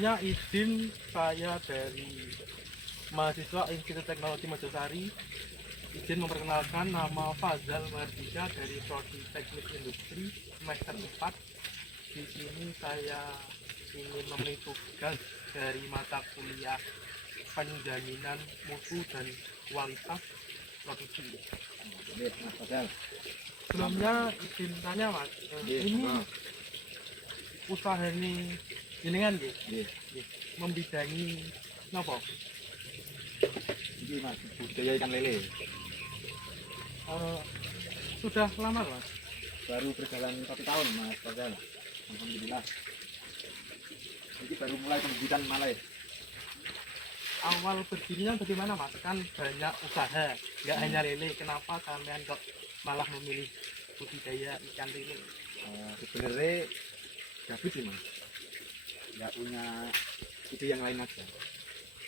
Sebelumnya izin saya dari mahasiswa Institut Teknologi Mojosari, izin memperkenalkan nama Fazal Mardika dari Prodi Teknik Industri semester 4. Di sini saya ingin memenuhi tugas dari mata kuliah penjaminan mutu dan kualitas produksi. Mas Fazal. Sebelumnya izin tanya Mas, ini usaha ini jenengan nggih? Membidangi napa? Ini Mas, budidaya ikan lele. Sudah lama Mas? Baru berjalan 1 tahun Mas Fazal. Alhamdulillah. Ini baru mulai pembibitan malah. Awal berdirinya bagaimana Mas? Kan banyak usaha, nggak hanya lele. Kenapa kalian kok malah memilih budidaya ikan lele? Sebenarnya gabut sih Mas. Nggak punya ide yang lain aja.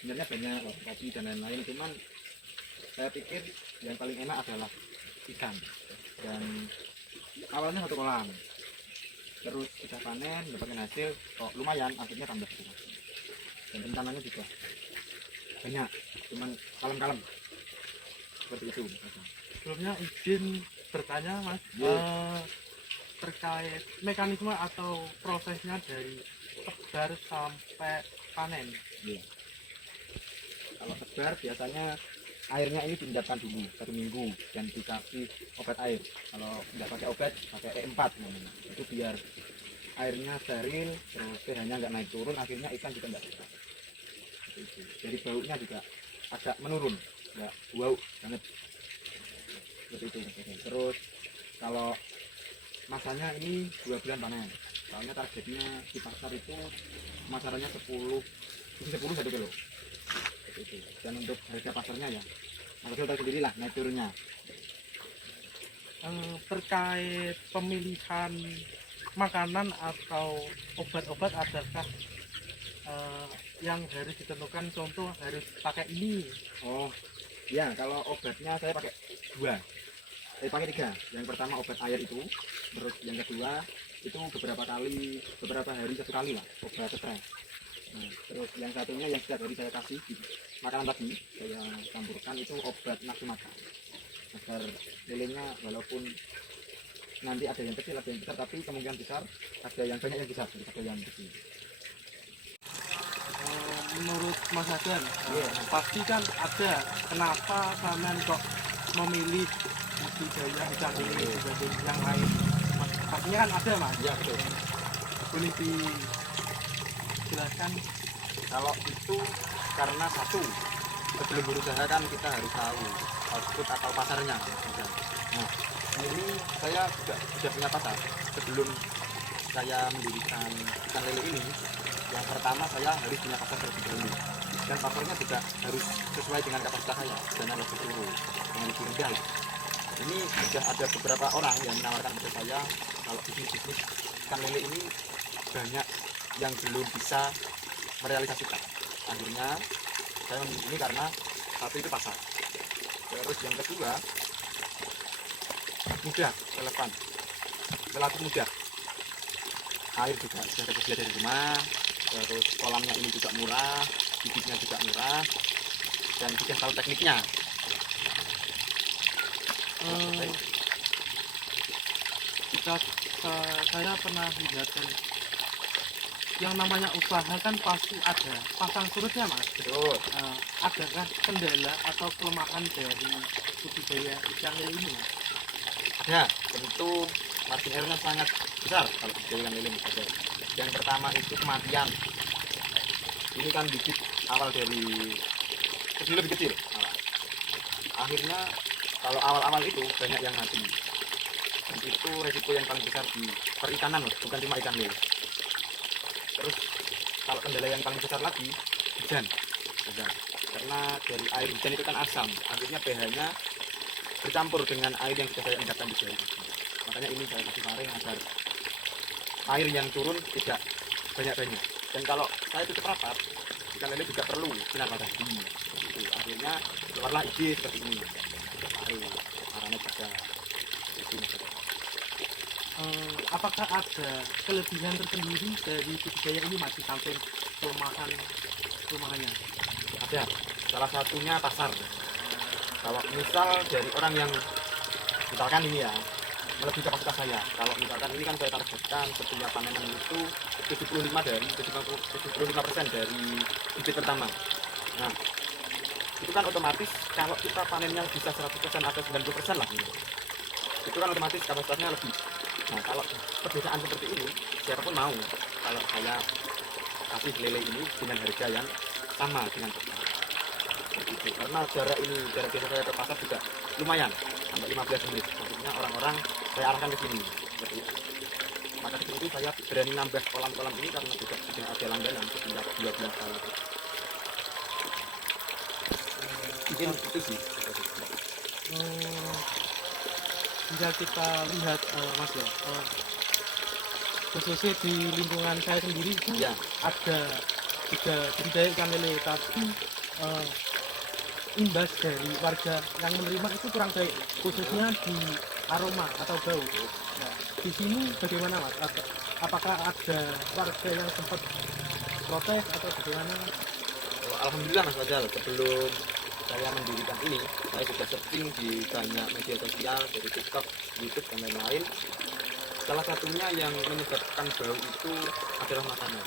Sebenarnya banyak kopi dan lain-lain, cuman saya pikir yang paling enak adalah ikan. Dan awalnya 1 kolam, terus kita panen, dapatkan hasil kok lumayan, akhirnya tambah terus. Dan rencananya juga banyak, cuman kalem-kalem seperti itu. Sebelumnya izin bertanya Mas, terkait mekanisme atau prosesnya dari tebar sampai panen. Kalau tebar biasanya airnya ini diendapkan dulu 1 minggu dan dikasih obat air. Kalau nggak pakai obat, pakai E4 namanya. Itu biar airnya steril, terus pH-nya nggak naik turun, akhirnya ikan juga nggak susah. Jadi baunya juga agak menurun, nggak wow banget. Seperti itu. Terus kalau masanya ini 2 bulan panen. Soalnya targetnya di pasar itu pemasarannya 10 1 kilo. Itu. Dan untuk harga pasarnya ya Mas tahu sendiri lah naik turunnya. Terkait pemilihan makanan atau obat-obat, adakah yang harus ditentukan, contoh harus pakai ini? Oh ya, kalau obatnya saya pakai 2, saya pakai 3. Yang pertama obat air itu, terus yang kedua itu beberapa hari 1 kali lah obat stres. Nah, terus yang satunya yang setiap hari saya kasih di makanan tadi, saya campurkan itu obat nafsu makan agar lelenya walaupun nanti ada yang kecil ada yang besar, tapi kemungkinan besar ada yang banyak yang besar, ada yang kecil. Menurut Mas Hadan, pasti kan ada kenapa kalian kok memilih budidaya ikan lele dibanding yang lain? Pastinya kan ada Mas. Ya betul. Boleh dijelaskan? Kalau itu karena satu, sebelum berusaha kan kita harus tahu output atau pasarnya. Nah, ini saya juga sudah punya pasar. Sebelum saya mendirikan ikan lele ini, yang pertama saya harus punya pasar terlebih dahulu. Dan pasarnya juga harus sesuai dengan kapasitas saya, jangan lebih turun, yang lebih rendah lah. Ini sudah ada beberapa orang yang menawarkan kepada saya kalau bisnis ikan lele ini banyak yang belum bisa merealisasikan. Akhirnya saya memilih ini karena satu itu pasar, terus yang kedua mudah, relatif mudah, air juga sudah tersedia dari rumah, terus kolamnya ini juga murah, bibitnya juga murah, dan sudah tahu tekniknya. Saya pernah lihat kan, yang namanya usaha kan pasti ada pasang surutnya Mas. Betul. Adakah kendala atau kelemahan dari budidaya ikan lele ini Mas? Ya, tentu margin airnya sangat besar kalau budidaya ikan lele. Yang pertama itu kematian. Ini kan bibit awal dari kecil lebih kecil. Akhirnya kalau awal-awal itu banyak yang mati. Dan itu resiko yang paling besar di perikanan loh, bukan cuma ikan lele. Terus kalau kendala yang paling besar lagi hujan. Karena dari air hujan itu kan asam, akhirnya pH-nya bercampur dengan air yang sudah saya endapkan di jari. Makanya ini saya kasih saring agar air yang turun tidak banyak-banyak. Dan kalau saya tutup rapat, ikan lele juga perlu sinar matahari. Akhirnya keluarlah ide seperti ini. Arahnya juga itu. apakah ada kelebihan tersendiri dari budidaya ini Mas di samping kelemahannya? Ada, salah satunya pasar. Kalau misal dari orang yang misalkan ini ya melebihi kapasitas saya, kalau misalkan ini kan saya targetkan setiap panenan itu 75% dari bibit pertama. Nah, itu kan otomatis kalau kita panennya bisa 100% atau 90% lah gitu. Itu kan otomatis kapasitasnya lebih. Nah, kalau perbedaan seperti ini siapapun mau kalau saya kasih lele ini dengan harga yang sama dengan pasar. Seperti itu. Karena jarak biasa saya ke pasar juga lumayan sampai 15 menit. Maksudnya orang-orang saya arahkan ke sini. Seperti itu. Maka dari itu saya berani nambah kolam-kolam ini karena juga sudah ada langganan sejak 12 tahun. Mungkin itu sih. Jika kita lihat Mas ya, khususnya di lingkungan saya sendiri itu Ya, ada juga budidaya ikan lele, tapi imbas dari warga yang menerima itu kurang baik, khususnya di aroma atau bau. Nah, di sini bagaimana Mas? Apakah ada warga yang sempat protes atau bagaimana? alhamdulillah Mas Fadal, sebelum saya mendirikan ini, saya sudah searching di banyak media sosial, dari TikTok, YouTube, dan lain-lain. Salah satunya yang menyebabkan bau itu adalah makanan.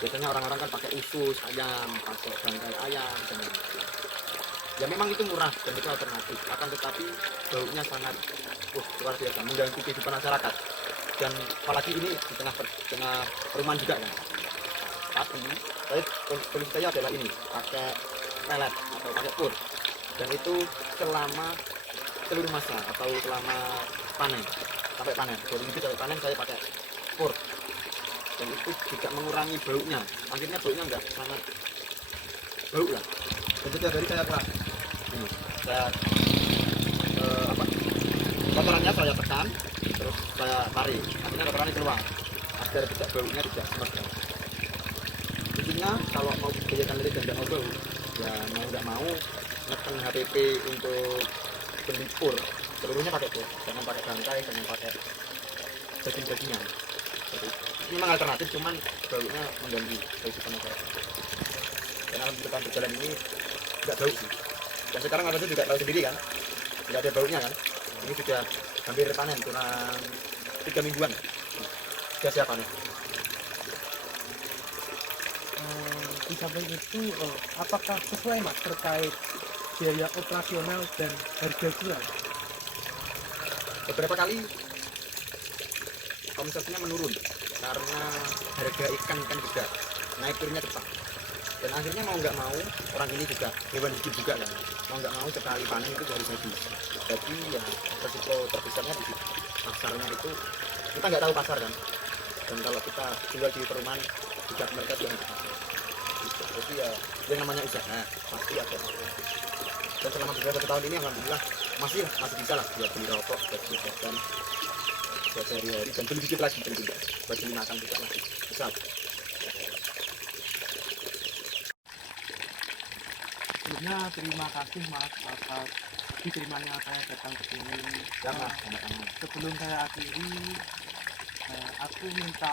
Biasanya orang-orang kan pakai usus ayam, pakai bangkai ayam, dan lain-lain. Ya memang itu murah dan itu alternatif, akan tetapi baunya sangat luar biasa, mengganggu kehidupan masyarakat. Dan apalagi ini di tengah perumahan juga kan. Tapi solusi saya adalah ini, pakai pelet atau pakai pur, dan itu selama seluruh masa atau selama panen sampai panen, dari bibit sampai panen saya pakai pur, dan itu juga mengurangi baunya. Akhirnya baunya enggak sangat bau lah. Dan setiap hari saya keras ini, saya kotorannya saya tekan, terus saya tarik, akhirnya kotorannya keluar agar tidak baunya tidak semedang. Intinya kalau mau biayakan lele dan nggak mau bau, ya mau nggak mau neken HPP untuk beli pur, seluruhnya pakai pur, jangan pakai bangkai, jangan pakai daging-dagingan. Ini memang alternatif, cuman baunya mengganggu kehidupan masyarakat. Dan alhamdulillah berjalan ini nggak bau sih. Dan sekarang apa juga tahu sendiri kan, nggak ada baunya kan. Ini sudah hampir panen, kurang 3 mingguan sudah siap panen. Di samping itu apakah sesuai Mas terkait biaya operasional dan harga jual? Beberapa kali omsetnya menurun karena harga ikan juga naik turunnya cepat, dan akhirnya mau nggak mau orang ini juga hewan hidup juga kan, mau nggak mau sekali panen itu harus habis. Jadi ya resiko terbesarnya di situ. Pasarnya itu kita nggak tahu pasar kan, dan kalau kita jual di perumahan juga mereka juga nggak tahu. Jadi ya yang namanya usaha pasti ada. Dan selama beberapa tahun ini alhamdulillah masih bisa lah buat beli rokok, buat beli jajan, buat sehari-hari, dan beli dikit lagi tentunya buat beli makan juga masih bisa. Sebelumnya terima kasih Mas atas diterimanya saya datang ke sini. Ya Mas, sama-sama. Sebelum saya akhiri, aku minta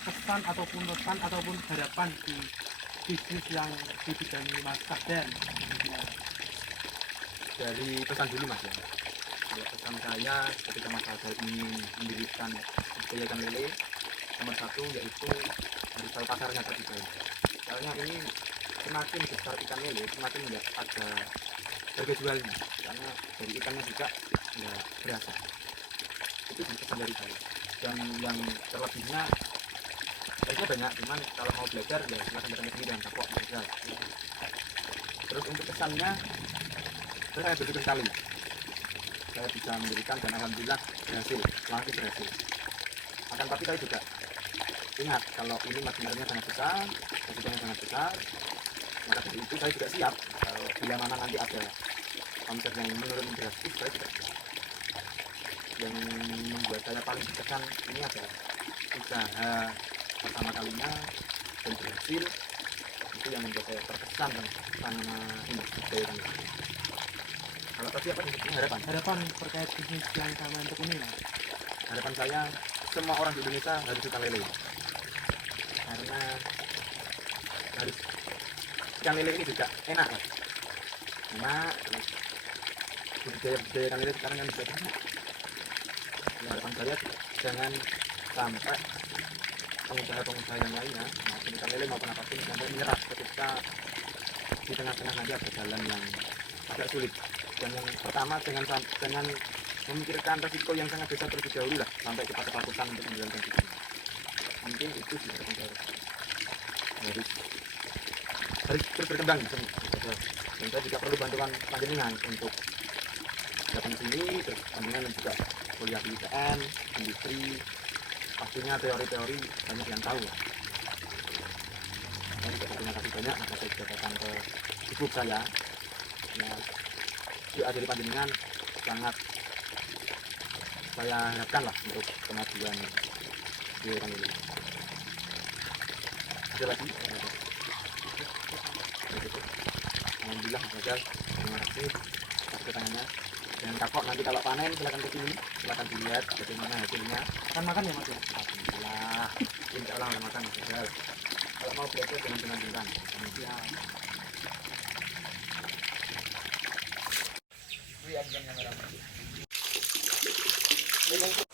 pesan ataupun harapan di bisnis yang dibidangi Mas Fadal. Dari pesan dulu Mas ya. Kalau pesan saya ketika Mas Fadal ingin mendirikan biayakan lele, nomor satu yaitu harus tahu pasarnya terlebih dahulu. Soalnya ini semakin besar ikan lele, semakin ya ada harga jualnya, karena dari ikannya juga nggak berasa. Itu pesan dari saya. Dan yang terlebihnya harusnya banyak, cuman kalau mau belajar ya silahkan bertanya sendiri dan kapok belajar. Terus untuk pesannya, saya bersyukur sekali saya bisa mendirikan dan alhamdulillah berhasil, langsung berhasil. Akan tapi saya juga ingat kalau ini marginalnya sangat besar, resikonya sangat besar. Maka dari itu saya juga siap kalau bila mana nanti ada omset yang menurun drastis, saya juga siap. Yang membuat saya paling berkesan ini adalah usaha pertama kalinya dan berhasil, itu yang membuat saya terkesan sama industri biayakan lele. Kalau tadi apa disebutnya harapan? Harapan terkait bisnis yang sama untuk ini Mas. harapan saya semua orang di Indonesia harus suka lele, karena harus ikan lele ini juga enak lah, enak. Budidaya ikan lele sekarang kan bisa banyak. Harapan saya jangan sampai pengusaha-pengusaha yang lainnya maupun ikan lele maupun apapun sampai menyerah ketika di tengah-tengah nanti ada jalan yang agak sulit. Dan yang pertama jangan memikirkan resiko yang sangat besar terlebih dahulu lah sampai kita ketakutan untuk menjalankan itu. Mungkin itu sih harapan saya. Harus terus berkembang di sini. Dan saya juga perlu bantuan panjenengan untuk datang sini, terus panjenengan juga kuliah di ITN, industri, pastinya teori-teori banyak yang tahu. Saya juga terima kasih banyak atas saya juga datang ke ibu saya. Ya, doa dari panjenengan sangat saya harapkan lah untuk kemajuan di orang ini. Ada lagi? Alhamdulillah gagal. Terima kasih atas kedatangannya. Dan kapok nanti kalau panen silakan ke sini, silakan dilihat bagaimana hasilnya. Akan makan ya Mas ya? Alhamdulillah, insya Allah ada makan gagal. Kalau mau belajar dengan bintang. Siap.